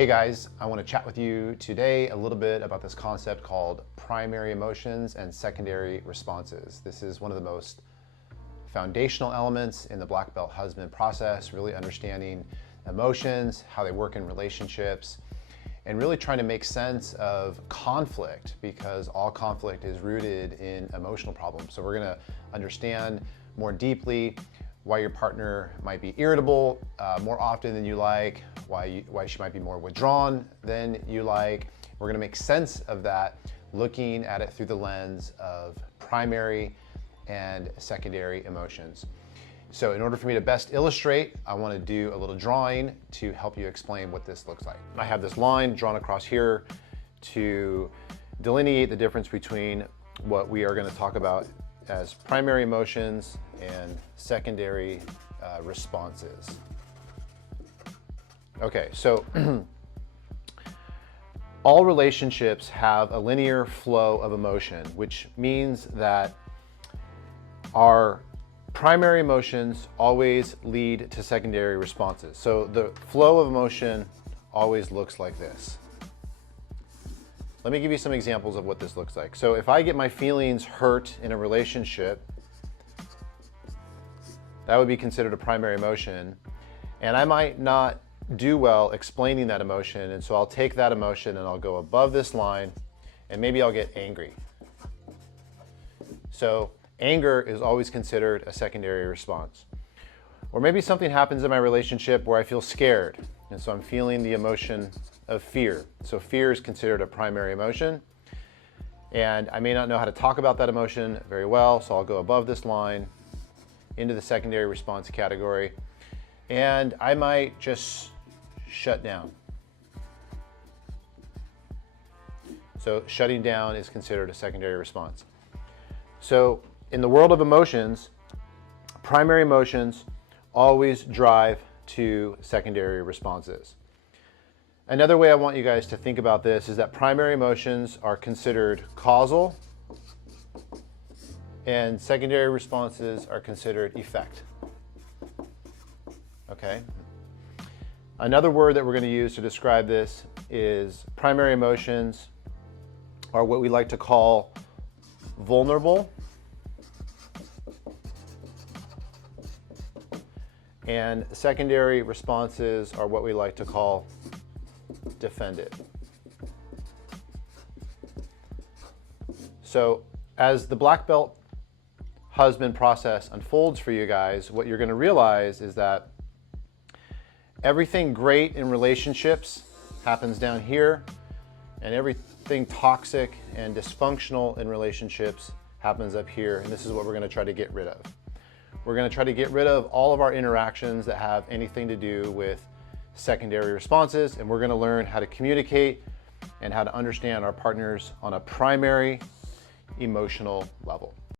Hey guys, I want to chat with you today a little bit about this concept called primary emotions and secondary responses. This is one of the most foundational elements in the black belt husband process, really understanding emotions, how they work in relationships, and really trying to make sense of conflict, because all conflict is rooted in emotional problems. So we're going to understand more deeply why your partner might be irritable more often than you like, why she might be more withdrawn than you like. We're going to make sense of that, looking at it through the lens of primary and secondary emotions. So in order for me to best illustrate, I want to do a little drawing to help you explain what this looks like. I have this line drawn across here to delineate the difference between what we are going to talk about as primary emotions and secondary responses. Okay, so all relationships have a linear flow of emotion, which means that our primary emotions always lead to secondary responses. So the flow of emotion always looks like this. Let me give you some examples of what this looks like. So if I get my feelings hurt in a relationship, that would be considered a primary emotion, and I might not do well explaining that emotion, and so I'll take that emotion and I'll go above this line, and maybe I'll get angry. So anger is always considered a secondary response. Or maybe something happens in my relationship where I feel scared, and so I'm feeling the emotion of fear. So fear is considered a primary emotion, and I may not know how to talk about that emotion very well, so I'll go above this line into the secondary response category, and I might just shut down. So shutting down is considered a secondary response. So in the world of emotions, primary emotions always drive to secondary responses. Another way I want you guys to think about this is that primary emotions are considered causal and secondary responses are considered effect. Okay? Another word that we're going to use to describe this is primary emotions are what we like to call vulnerable, and secondary responses are what we like to call defended. So as the black belt husband process unfolds for you guys, what you're going to realize is that everything great in relationships happens down here, and everything toxic and dysfunctional in relationships happens up here, and this is what we're going to try to get rid of. We're going to try to get rid of all of our interactions that have anything to do with secondary responses, and we're going to learn how to communicate and how to understand our partners on a primary emotional level.